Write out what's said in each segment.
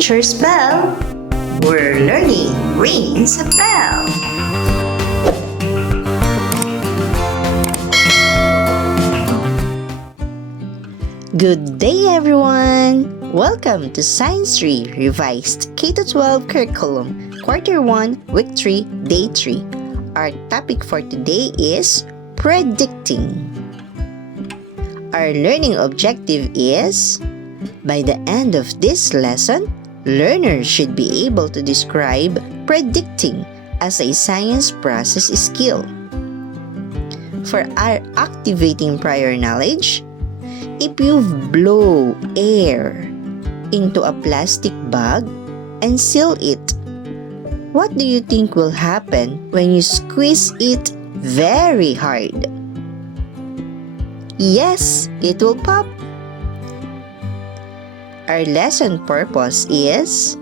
teacher's bell. We're learning rings a bell. Good day, everyone! Welcome to Science 3 Revised K-12 Curriculum, Quarter 1, Week 3, Day 3. Our topic for today is predicting. Our learning objective is, by the end of this lesson, learners should be able to describe predicting as a science process skill. For our activating prior knowledge, if you blow air into a plastic bag and seal it, what do you think will happen when you squeeze it very hard? Yes, it will pop. Our lesson purpose is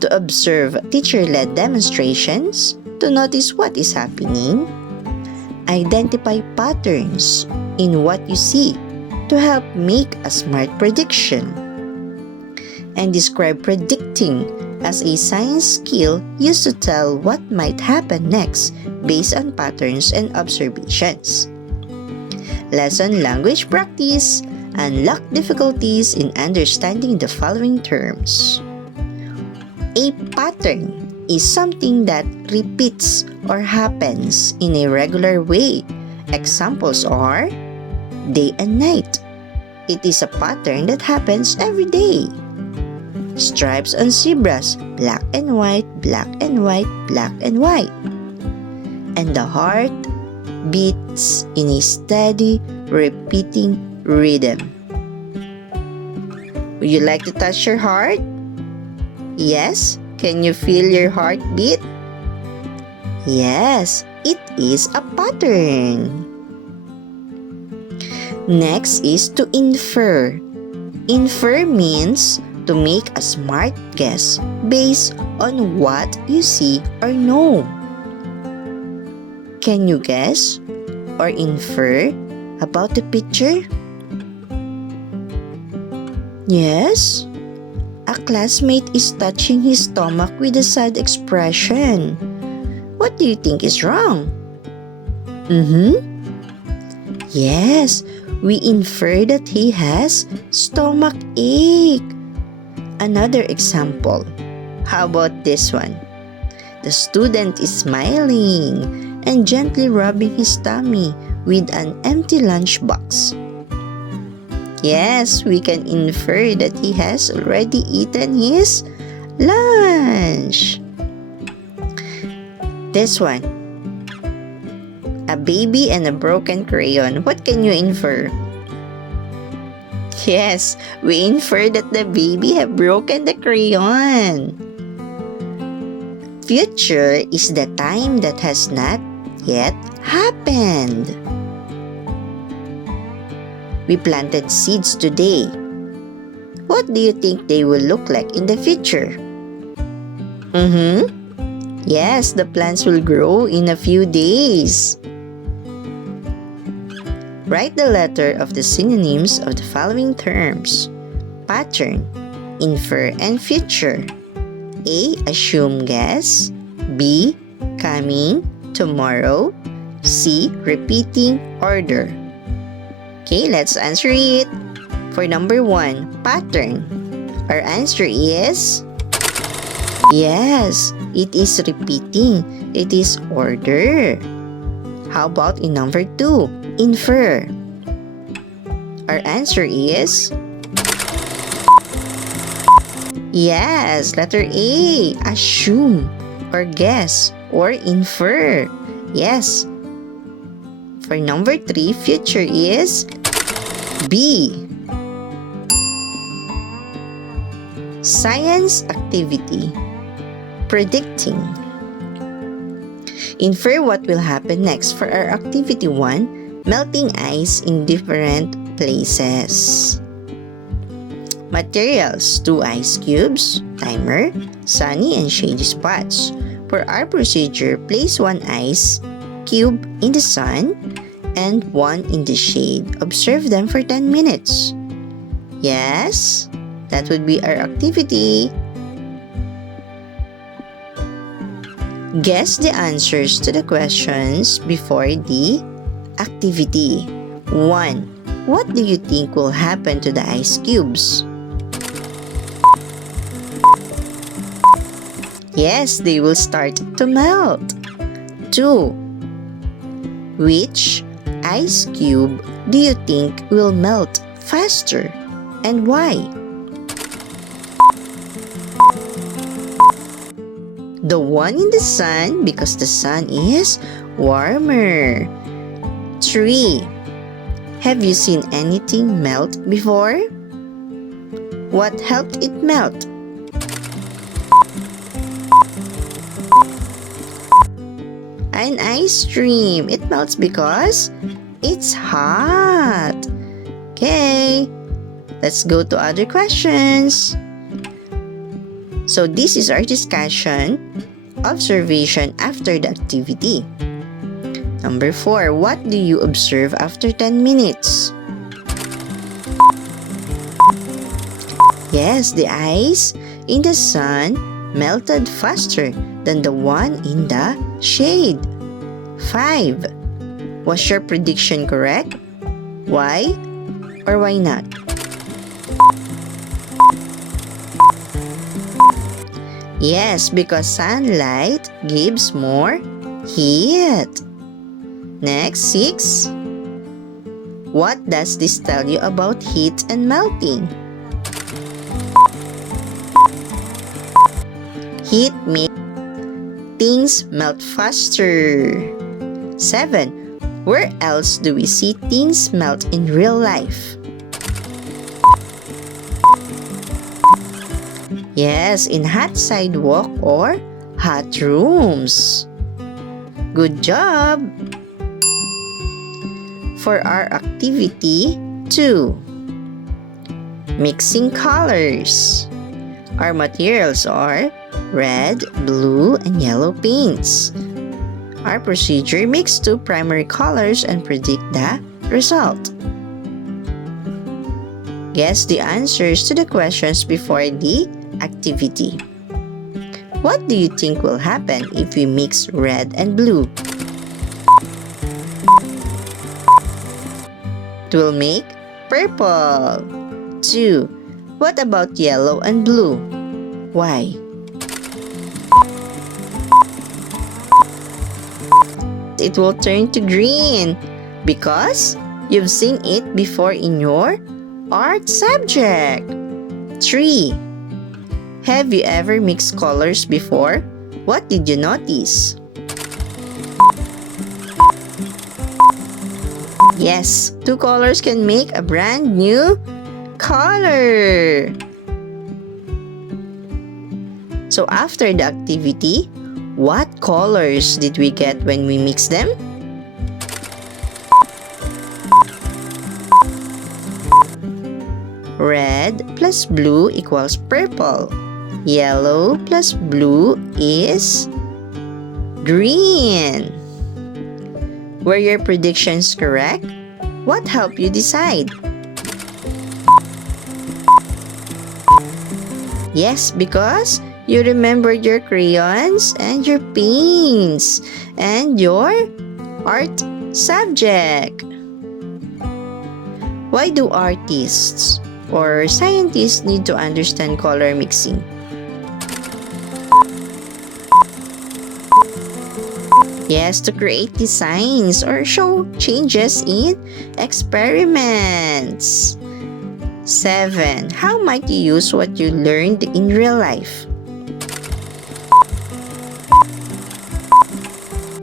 to observe teacher-led demonstrations, to notice what is happening, identify patterns in what you see to help make a smart prediction, and describe predicting as a science skill used to tell what might happen next based on patterns and observations. Lesson language practice. Unlock difficulties in understanding the following terms. A pattern is something that repeats or happens in a regular way. Examples are day and night. It is a pattern that happens every day. Stripes on zebras, black and white, black and white, black and white. And the heart beats in a steady, repeating rhythm. Would you like to touch your heart? Yes? Can you feel your heart beat? Yes, it is a pattern. Next is to infer. Infer means to make a smart guess based on what you see or know. Can you guess or infer about the picture? Yes, a classmate is touching his stomach with a sad expression. What do you think is wrong? Yes, we infer that he has stomach ache. Another example. How about this one? The student is smiling and gently rubbing his tummy with an empty lunchbox. Yes, we can infer that he has already eaten his lunch. This one. A baby and a broken crayon. What can you infer? Yes, we infer that the baby have broken the crayon. Future is the time that has not yet happened. We planted seeds today. What do you think they will look like in the future? Yes, the plants will grow in a few days. Write the letter of the synonyms of the following terms: pattern, infer, and future. A. Assume, guess. B. Coming, tomorrow. C. Repeating, order. Okay, let's answer it. For number 1, pattern. Our answer is yes, it is repeating. It is order. How about in number 2, infer? Our answer is yes, letter A, assume or guess or infer. Yes. For number 3, future is B. Science activity. Predicting. Infer what will happen next for our activity 1, melting ice in different places. Materials: 2 ice cubes, timer, sunny and shady spots. For our procedure, place 1 ice cube in the sun and 1 in the shade. Observe them for 10 minutes. Yes, that would be our activity. Guess the answers to the questions before the activity. 1. What do you think will happen to the ice cubes? Yes, they will start to melt. 2. Which ice cube do you think will melt faster and why? The one in the sun because the sun is warmer. 3. Have you seen anything melt before? What helped it melt? An ice cream. It melts because it's hot. Okay, let's go to other questions. So this is our discussion, observation after the activity. Number 4, what do you observe after 10 minutes? Yes, the ice in the sun melted faster than the one in the shade. 5. Was your prediction correct? Why or why not? Yes, because sunlight gives more heat. Next, 6. What does this tell you about heat and melting? Heat makes things melt faster. 7. Where else do we see things melt in real life? Yes, in hot sidewalk or hot rooms. Good job! For our activity 2, mixing colors. Our materials are red, blue, and yellow paints. Our procedure: mix 2 primary colors and predict the result. Guess the answers to the questions before the activity. What do you think will happen if we mix red and blue? It will make purple. 2. What about yellow and blue? Why? It will turn to green because you've seen it before in your art subject. 3. Have you ever mixed colors before? What did you notice? Yes, 2 colors can make a brand new color. So after the activity, what colors did we get when we mix them? Red plus blue equals purple. Yellow plus blue is green. Were your predictions correct? What helped you decide? Yes, because you remembered your crayons and your paints and your art subject. Why do artists or scientists need to understand color mixing? Yes, to create designs or show changes in experiments. 7. How might you use what you learned in real life?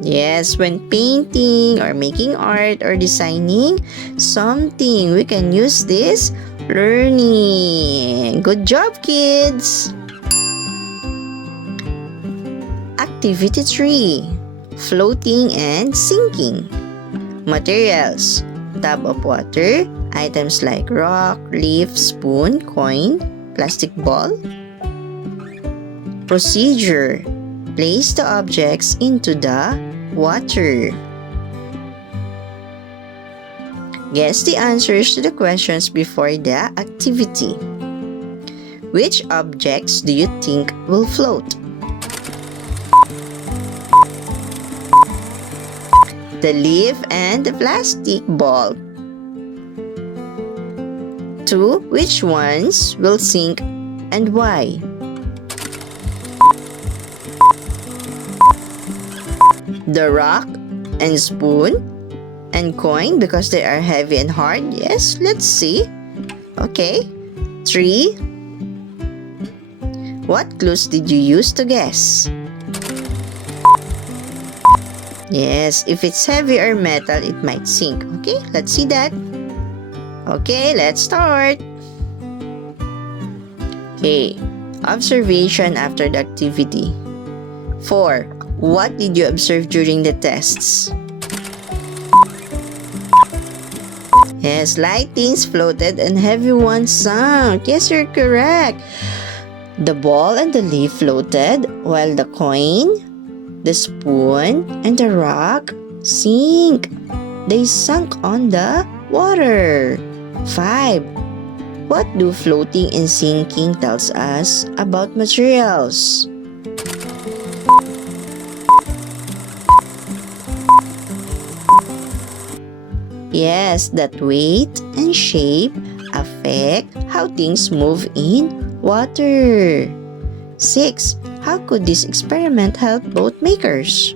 Yes, when painting or making art or designing something, we can use this learning. Good job, kids! Activity 3. Floating and sinking. Materials: tub of water, items like rock, leaf, spoon, coin, plastic ball. Procedure: place the objects into the water. Guess the answers to the questions before the activity. Which objects do you think will float? the leaf and the plastic ball. 2. Which ones will sink and why? The rock and spoon and coin because they are heavy and hard. Yes, let's see. Okay. 3. What clues did you use to guess? Yes, if it's heavy or metal, it might sink. Okay, let's see that. Okay, let's start. Okay, observation after the activity. 4. What did you observe during the tests? Yes, light things floated and heavy ones sank. Yes, you're correct. The ball and the leaf floated while the coin, the spoon, and the rock sink. They sunk on the water. 5. What do floating and sinking tells us about materials? Yes, that weight and shape affect how things move in water. 6. How could this experiment help boat makers?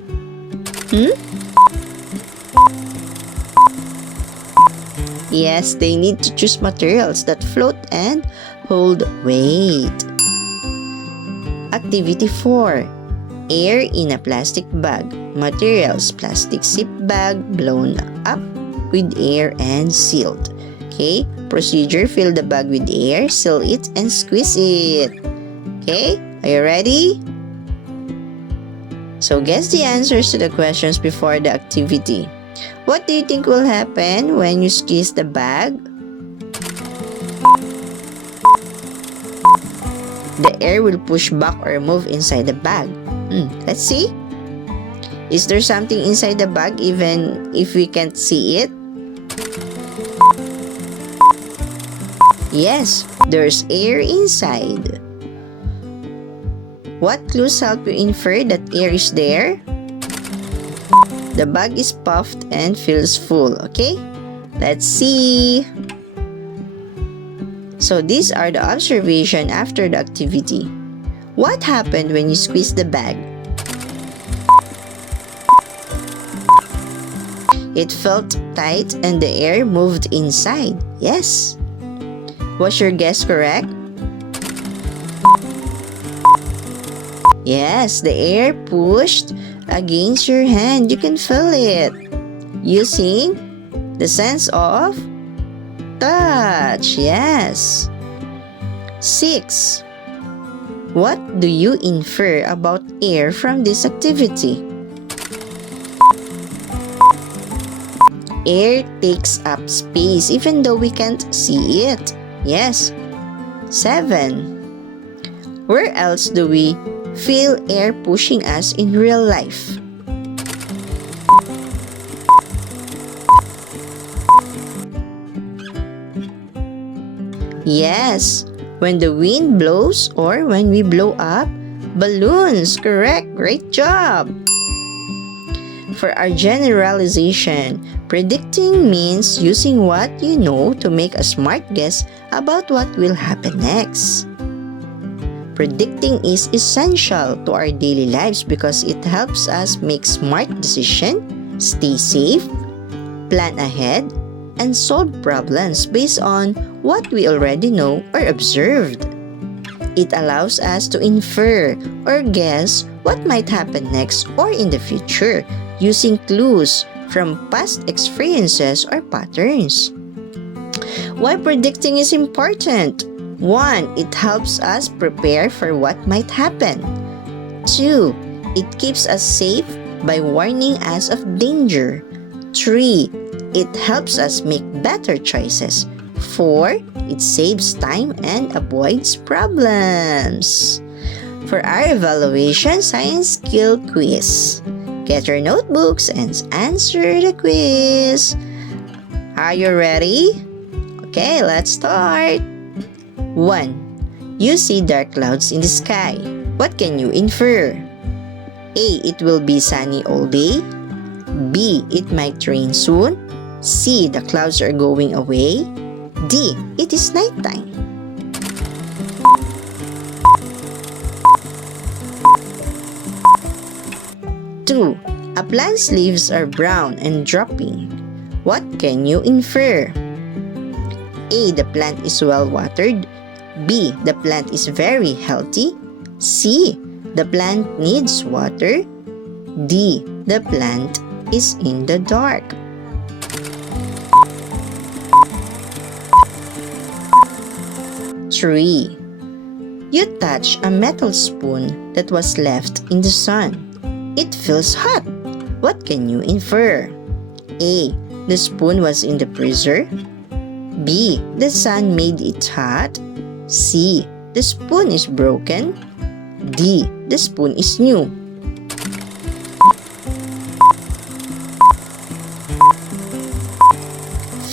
Yes, they need to choose materials that float and hold weight. Activity 4. Air in a plastic bag. Materials, plastic zip bag blown up with air and sealed. Okay, procedure, fill the bag with air, seal it, and squeeze it. Okay, are you ready? So guess the answers to the questions before the activity. What do you think will happen when you squeeze the bag? The air will push back or move inside the bag. Let's see. Is there something inside the bag even if we can't see it? Yes, there's air inside. What clues help you infer that air is there? The bag is puffed and feels full. Okay, let's see. So these are the observation after the activity. What happened when you squeeze the bag? It felt tight and the air moved inside. Yes. Was your guess correct? Yes, the air pushed against your hand. You can feel it using the sense of touch. Yes. 6. What do you infer about air from this activity? Air takes up space even though we can't see it. Yes. 7. Where else do we feel air pushing us in real life? Yes, when the wind blows or when we blow up balloons. Correct. Great job. For our generalization, predicting means using what you know to make a smart guess about what will happen next. Predicting is essential to our daily lives because it helps us make smart decisions, stay safe, plan ahead, and solve problems based on what we already know or observed. It allows us to infer or guess what might happen next or in the future using clues from past experiences or patterns. Why predicting is important? 1. It helps us prepare for what might happen. 2. It keeps us safe by warning us of danger. 3. It helps us make better choices. 4. It saves time and avoids problems. For our evaluation science skill quiz, get your notebooks and answer the quiz. Are you ready? Okay, let's start. 1. You see dark clouds in the sky. What can you infer? A. It will be sunny all day. B. It might rain soon. C. The clouds are going away. D. It is nighttime. Two. A plant's leaves are brown and dropping. What can you infer? A. The plant is well watered. B. The plant is very healthy. C. The plant needs water. D. The plant is in the dark. Three. You touch a metal spoon that was left in the sun. It feels hot. What can you infer? A. The spoon was in the freezer. B. The sun made it hot. C. The spoon is broken. D. The spoon is new.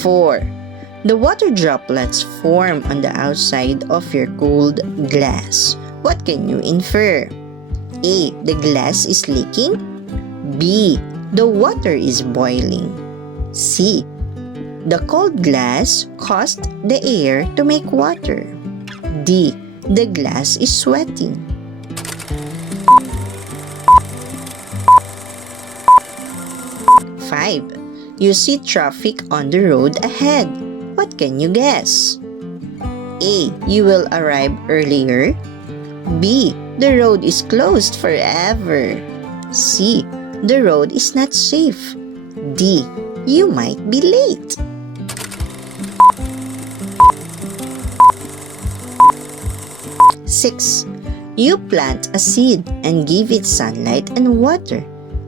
Four. The water droplets form on the outside of your cold glass. What can you infer? A. The glass is leaking. B. The water is boiling. C. The cold glass caused the air to make water. D. The glass is sweating. Five. You see traffic on the road ahead. What can you guess? A. You will arrive earlier. B. The road is closed forever. C. The road is not safe. D. You might be late. Six. You plant a seed and give it sunlight and water.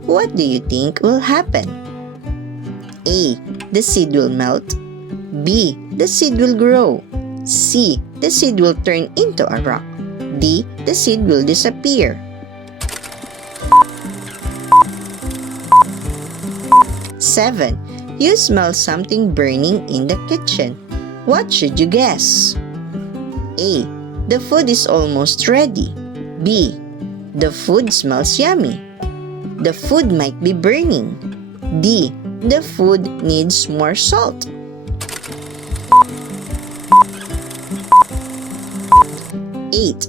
What do you think will happen? A. The seed will melt. B. The seed will grow. C. The seed will turn into a rock. D. The seed will disappear. 7. You smell something burning in the kitchen. What should you guess? A. The food is almost ready. B. The food smells yummy. The food might be burning. D. The food needs more salt. 8.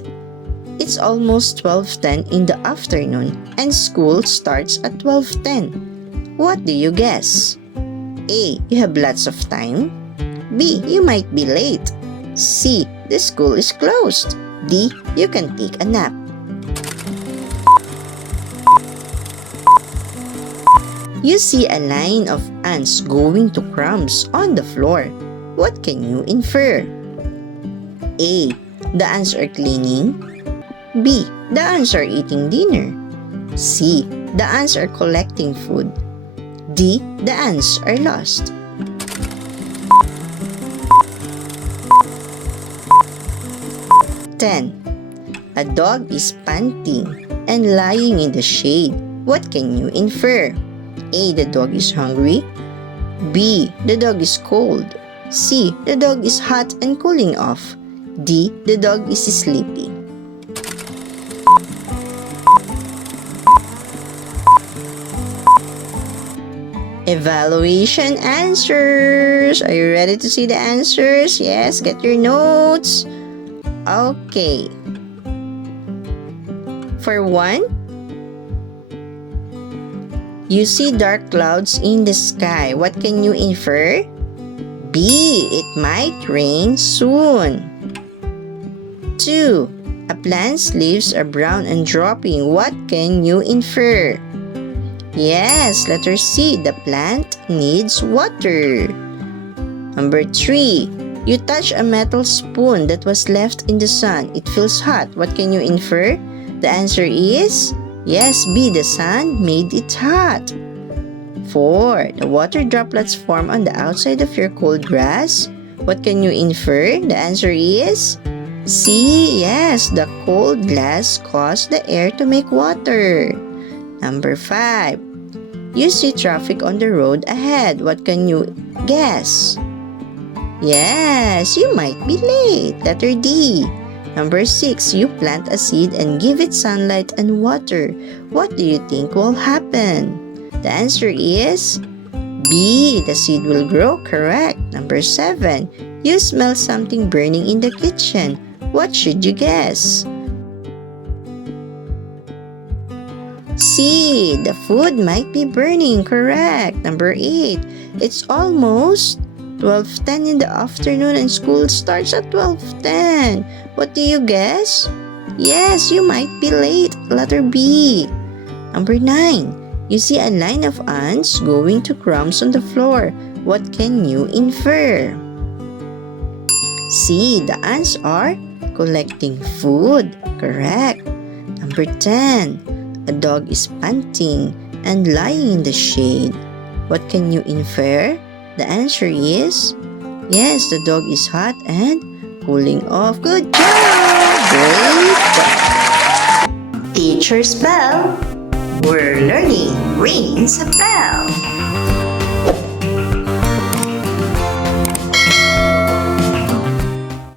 It's almost 12:10 in the afternoon and school starts at 12:10. What do you guess? A. You have lots of time. B. You might be late. C. The school is closed. D. You can take a nap. You see a line of ants going to crumbs on the floor. What can you infer? A. The ants are cleaning. B. The ants are eating dinner. C. The ants are collecting food. D. The ants are lost. Ten. A dog is panting and lying in the shade. What can you infer? A. The dog is hungry. B. The dog is cold. C. The dog is hot and cooling off. D. The dog is sleepy. Evaluation answers. Are you ready to see the answers? Yes, get your notes. Okay. For 1, you see dark clouds in the sky. What can you infer? B. It might rain soon. 2. A plant's leaves are brown and dropping. What can you infer? Yes, letter C. The plant needs water. Number 3. You touch a metal spoon that was left in the sun. It feels hot. What can you infer? The answer is yes, B. The sun made it hot. 4. The water droplets form on the outside of your cold grass. What can you infer? The answer is C. Yes, the cold glass caused the air to make water. Number 5. You see traffic on the road ahead. What can you guess? Yes, you might be late. Letter D. Number 6. You plant a seed and give it sunlight and water. What do you think will happen? The answer is B. The seed will grow. Correct. Number 7. You smell something burning in the kitchen. What should you guess? C. The food might be burning. Correct. Number 8. It's almost 12:10 in the afternoon and school starts at 12:10. What do you guess? Yes, you might be late. Letter B. Number 9. You see a line of ants going to crumbs on the floor. What can you infer? C. The ants are collecting food. Correct. Number 10. A dog is panting and lying in the shade. What can you infer? The answer is yes, the dog is hot and cooling off. Good job! Great job! Teacher's bell. We're learning rings a bell.